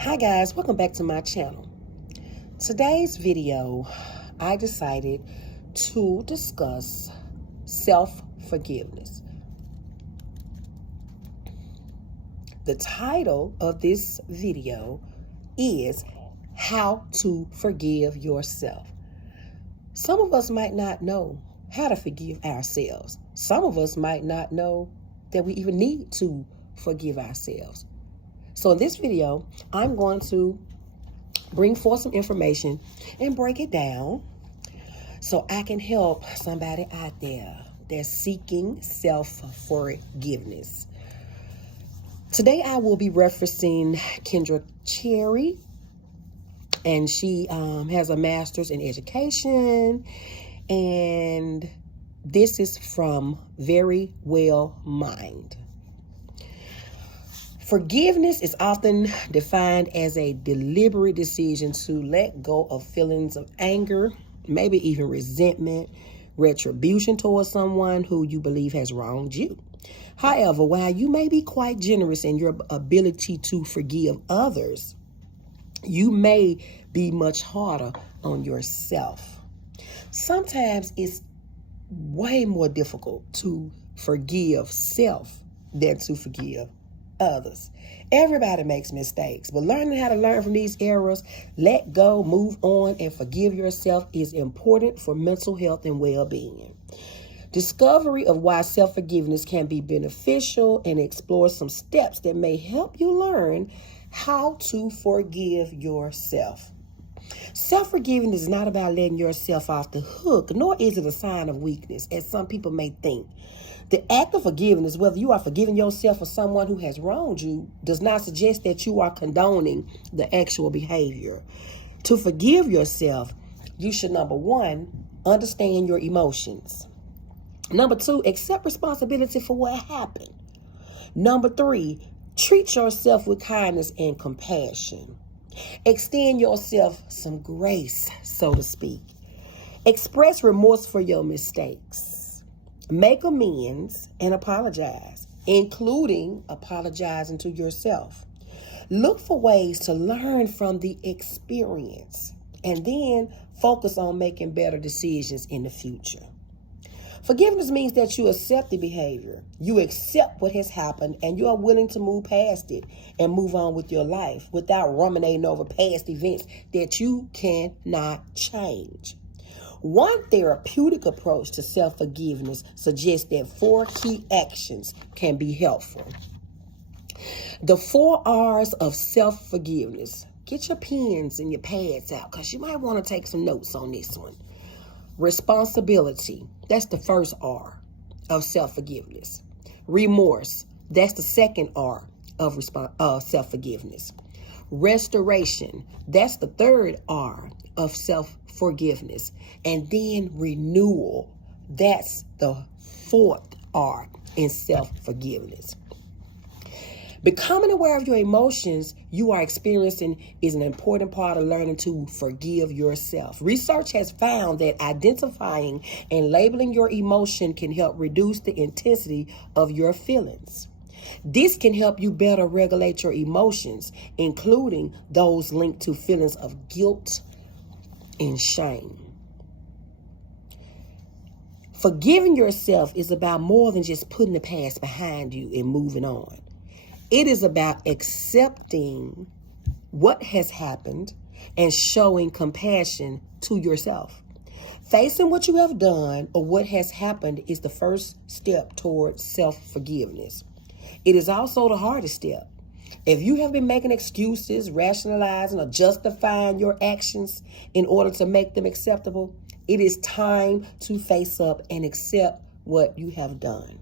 Hi guys, welcome back to my channel. Today's video, I decided to discuss self-forgiveness. The title of this video is How to Forgive Yourself. Some of us might not know how to forgive ourselves. Some of us might not know that we even need to forgive ourselves. So in this video, I'm going to bring forth some information and break it down so I can help somebody out there that's seeking self-forgiveness. Today I will be referencing Kendra Cherry, and she has a master's in education, and this is from Very Well Mind. Forgiveness is often defined as a deliberate decision to let go of feelings of anger, maybe even resentment, retribution towards someone who you believe has wronged you. However, while you may be quite generous in your ability to forgive others, you may be much harder on yourself. Sometimes it's way more difficult to forgive self than to forgive others. Everybody makes mistakes, but learning how to learn from these errors, let go, move on, and forgive yourself is important for mental health and well-being. Discovery of why self-forgiveness can be beneficial and explore some steps that may help you learn how to forgive yourself. Self-forgiveness is not about letting yourself off the hook, nor is it a sign of weakness, as some people may think. The act of forgiveness, whether you are forgiving yourself or someone who has wronged you, does not suggest that you are condoning the actual behavior. To forgive yourself, you should, number one, understand your emotions. Number two, accept responsibility for what happened. Number three, treat yourself with kindness and compassion. Extend yourself some grace, so to speak. Express remorse for your mistakes. Make amends and apologize, including apologizing to yourself. Look for ways to learn from the experience and then focus on making better decisions in the future. Forgiveness means that you accept the behavior, you accept what has happened, and you are willing to move past it and move on with your life without ruminating over past events that you cannot change. One therapeutic approach to self-forgiveness suggests that 4 key actions can be helpful. The 4 R's of self-forgiveness. Get your pens and your pads out because you might want to take some notes on this one. Responsibility. That's the first R of self-forgiveness. Remorse. That's the second R of self-forgiveness. Restoration. That's the third R of self-forgiveness. And then renewal. That's the 4th R in self-forgiveness. Becoming aware of your emotions you are experiencing is an important part of learning to forgive yourself. Research has found that identifying and labeling your emotion can help reduce the intensity of your feelings. This can help you better regulate your emotions, including those linked to feelings of guilt and shame. Forgiving yourself is about more than just putting the past behind you and moving on. It is about accepting what has happened and showing compassion to yourself. Facing what you have done or what has happened is the first step towards self-forgiveness. It is also the hardest step. If you have been making excuses, rationalizing, or justifying your actions in order to make them acceptable, it is time to face up and accept what you have done.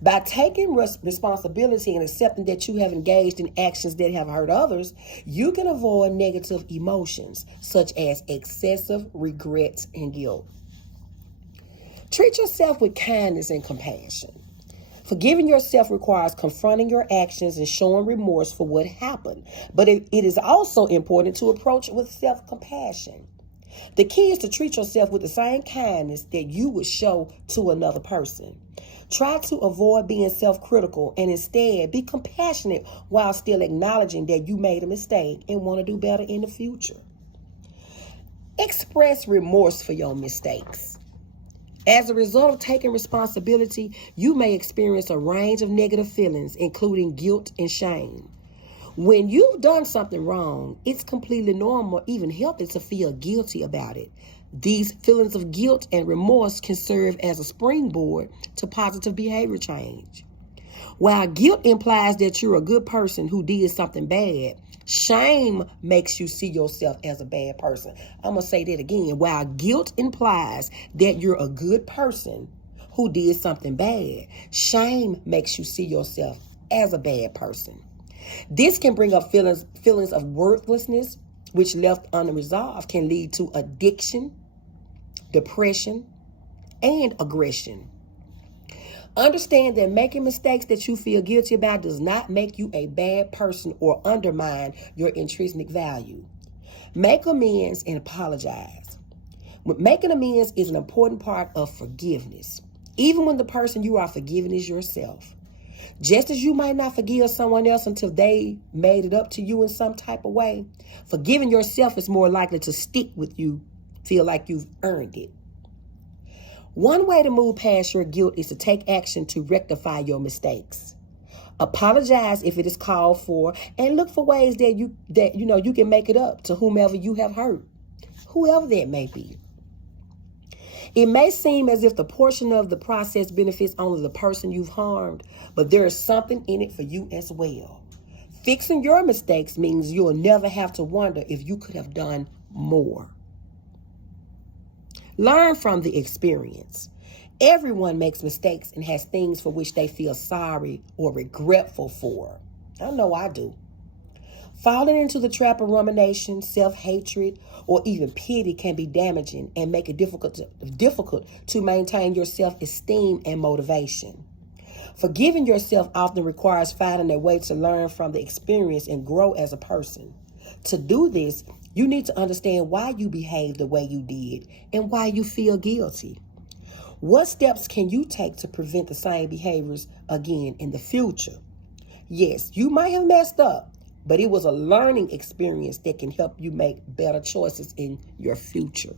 By taking responsibility and accepting that you have engaged in actions that have hurt others, you can avoid negative emotions such as excessive regrets and guilt. Treat yourself with kindness and compassion. Forgiving yourself requires confronting your actions and showing remorse for what happened, but it is also important to approach it with self-compassion. The key is to treat yourself with the same kindness that you would show to another person. Try to avoid being self-critical and instead be compassionate while still acknowledging that you made a mistake and want to do better in the future. Express remorse for your mistakes. As a result of taking responsibility, you may experience a range of negative feelings, including guilt and shame. When you've done something wrong, it's completely normal, even healthy, to feel guilty about it. These feelings of guilt and remorse can serve as a springboard to positive behavior change. While guilt implies that you're a good person who did something bad, shame makes you see yourself as a bad person. I'm going to say that again. While guilt implies that you're a good person who did something bad, shame makes you see yourself as a bad person. This can bring up feelings of worthlessness, which left unresolved can lead to addiction, depression, and aggression. Understand that making mistakes that you feel guilty about does not make you a bad person or undermine your intrinsic value. Make amends and apologize. Making amends is an important part of forgiveness, even when the person you are forgiving is yourself. Just as you might not forgive someone else until they made it up to you in some type of way, forgiving yourself is more likely to stick with you, feel like you've earned it. One way to move past your guilt is to take action to rectify your mistakes. Apologize if it is called for, and look for ways that you can make it up to whomever you have hurt, whoever that may be. It may seem as if the portion of the process benefits only the person you've harmed, but there is something in it for you as well. Fixing your mistakes means you'll never have to wonder if you could have done more. Learn from the experience. Everyone makes mistakes and has things for which they feel sorry or regretful for. I know I do. Falling into the trap of rumination, self-hatred, or even pity can be damaging and make it difficult to maintain your self-esteem and motivation. Forgiving yourself often requires finding a way to learn from the experience and grow as a person. To do this, you need to understand why you behaved the way you did and why you feel guilty. What steps can you take to prevent the same behaviors again in the future? Yes, you might have messed up, but it was a learning experience that can help you make better choices in your future.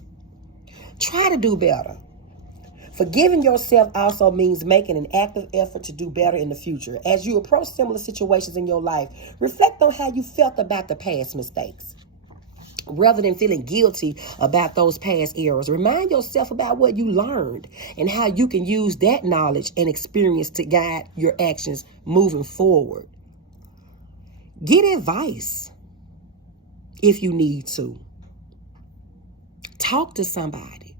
Try to do better. Forgiving yourself also means making an active effort to do better in the future. As you approach similar situations in your life, reflect on how you felt about the past mistakes. Rather than feeling guilty about those past errors, remind yourself about what you learned and how you can use that knowledge and experience to guide your actions moving forward. Get advice if you need to. Talk to somebody.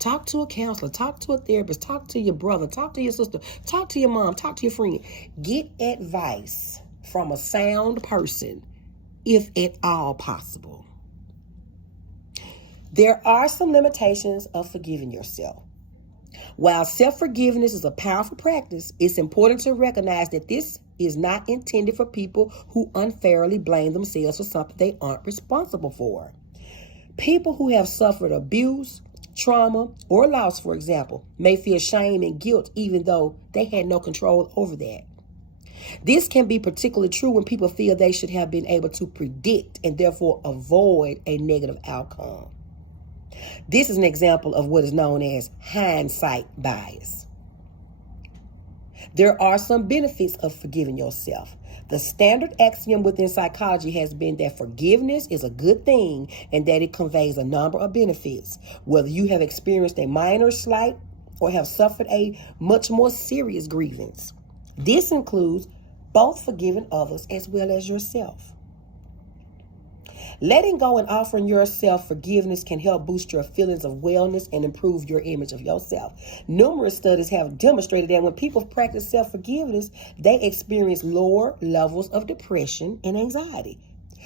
Talk to a counselor. Talk to a therapist. Talk to your brother. Talk to your sister. Talk to your mom. Talk to your friend. Get advice from a sound person if at all possible. There are some limitations of forgiving yourself. While self-forgiveness is a powerful practice, it's important to recognize that this is not intended for people who unfairly blame themselves for something they aren't responsible for. People who have suffered abuse, trauma, or loss, for example, may feel shame and guilt even though they had no control over that. This can be particularly true when people feel they should have been able to predict and therefore avoid a negative outcome. This is an example of what is known as hindsight bias. There are some benefits of forgiving yourself. The standard axiom within psychology has been that forgiveness is a good thing and that it conveys a number of benefits, whether you have experienced a minor slight or have suffered a much more serious grievance. This includes both forgiving others as well as yourself. Letting go and offering yourself forgiveness can help boost your feelings of wellness and improve your image of yourself. Numerous studies have demonstrated that when people practice self-forgiveness, they experience lower levels of depression and anxiety.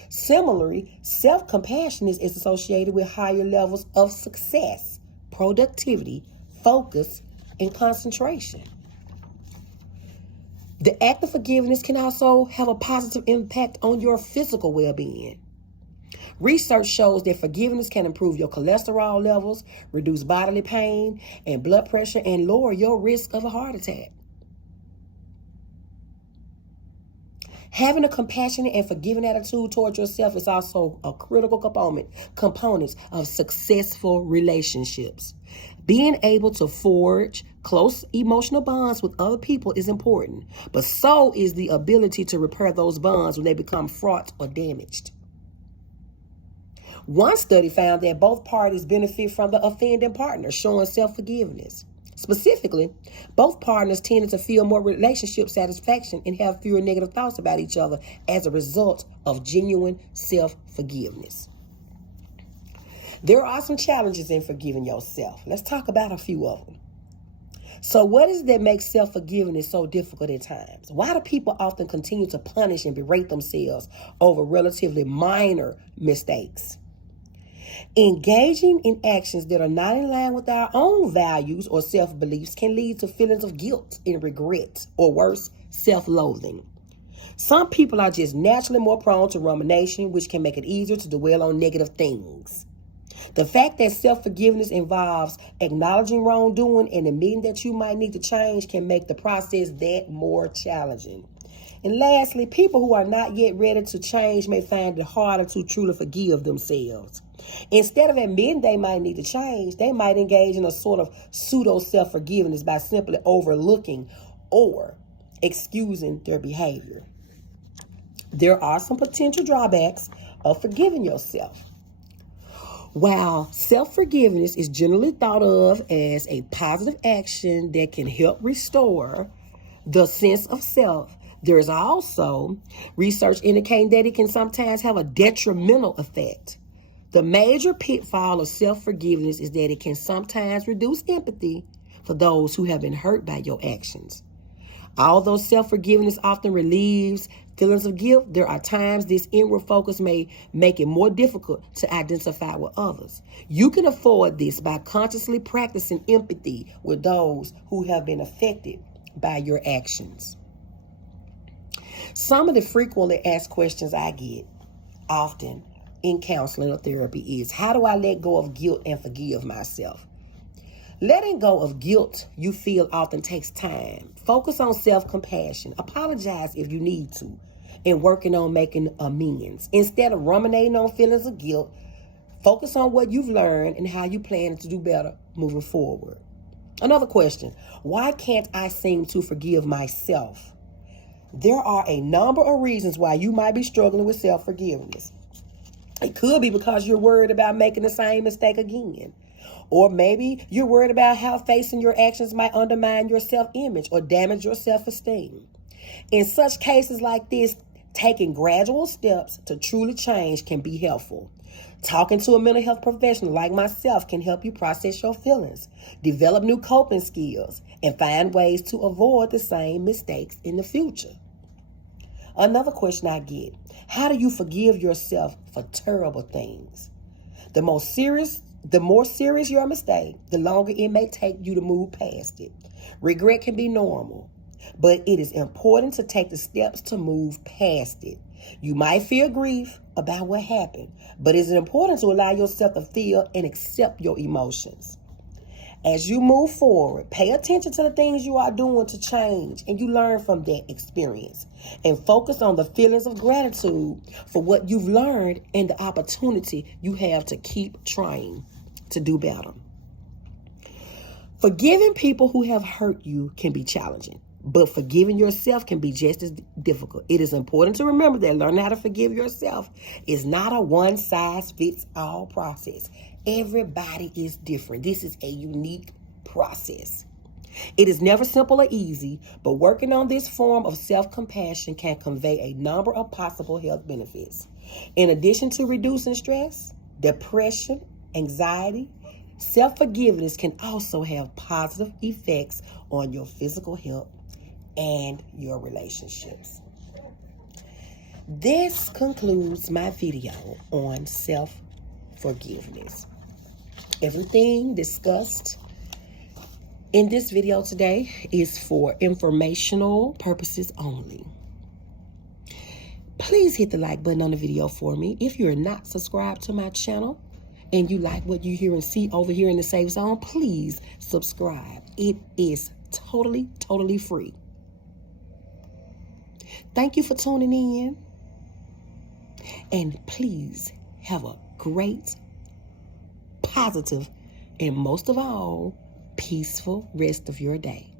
Similarly, self-compassion is associated with higher levels of success, productivity, focus, and concentration. The act of forgiveness can also have a positive impact on your physical well-being. Research shows that forgiveness can improve your cholesterol levels, reduce bodily pain and blood pressure, and lower your risk of a heart attack. Having a compassionate and forgiving attitude toward yourself is also a critical component of successful relationships. Being able to forge close emotional bonds with other people is important, but so is the ability to repair those bonds when they become fraught or damaged. One study found that both parties benefit from the offending partner showing self-forgiveness. Specifically, both partners tended to feel more relationship satisfaction and have fewer negative thoughts about each other as a result of genuine self-forgiveness. There are some challenges in forgiving yourself. Let's talk about a few of them. So what is it that makes self-forgiveness so difficult at times? Why do people often continue to punish and berate themselves over relatively minor mistakes? Engaging in actions that are not in line with our own values or self-beliefs can lead to feelings of guilt and regret, or worse, self-loathing. Some people are just naturally more prone to rumination, which can make it easier to dwell on negative things. The fact that self-forgiveness involves acknowledging wrongdoing and admitting that you might need to change can make the process that more challenging. And lastly, people who are not yet ready to change may find it harder to truly forgive themselves. Instead of admitting they might need to change, they might engage in a sort of pseudo self-forgiveness by simply overlooking or excusing their behavior. There are some potential drawbacks of forgiving yourself. While self-forgiveness is generally thought of as a positive action that can help restore the sense of self, there is also research indicating that it can sometimes have a detrimental effect. The major pitfall of self-forgiveness is that it can sometimes reduce empathy for those who have been hurt by your actions. Although self-forgiveness often relieves feelings of guilt, there are times this inward focus may make it more difficult to identify with others. You can afford this by consciously practicing empathy with those who have been affected by your actions. Some of the frequently asked questions I get often in counseling or therapy is, how do I let go of guilt and forgive myself? Letting go of guilt you feel often takes time. Focus on self-compassion. Apologize if you need to, and working on making amends. Instead of ruminating on feelings of guilt, focus on what you've learned and how you plan to do better moving forward. Another question, why can't I seem to forgive myself? There are a number of reasons why you might be struggling with self-forgiveness. It could be because you're worried about making the same mistake again. Or maybe you're worried about how facing your actions might undermine your self-image or damage your self-esteem. In such cases like this, taking gradual steps to truly change can be helpful. Talking to a mental health professional like myself can help you process your feelings, develop new coping skills, and find ways to avoid the same mistakes in the future. Another question I get, how do you forgive yourself for terrible things? The more serious your mistake, the longer it may take you to move past it. Regret can be normal, but it is important to take the steps to move past it. You might feel grief about what happened, but it is important to allow yourself to feel and accept your emotions. As you move forward, pay attention to the things you are doing to change, and you learn from that experience. And focus on the feelings of gratitude for what you've learned and the opportunity you have to keep trying to do better. Forgiving people who have hurt you can be challenging, but forgiving yourself can be just as difficult. It is important to remember that learning how to forgive yourself is not a one-size-fits-all process. Everybody is different. This is a unique process. It is never simple or easy, but working on this form of self-compassion can convey a number of possible health benefits. In addition to reducing stress, depression, anxiety, self-forgiveness can also have positive effects on your physical health and your relationships. This concludes my video on self-forgiveness. Everything discussed in this video today is for informational purposes only. Please hit the like button on the video for me. If you're not subscribed to my channel and you like what you hear and see over here in the Safe Zone, please subscribe. It is totally free. Thank you for tuning in. And please have a great, positive, and most of all, peaceful rest of your day.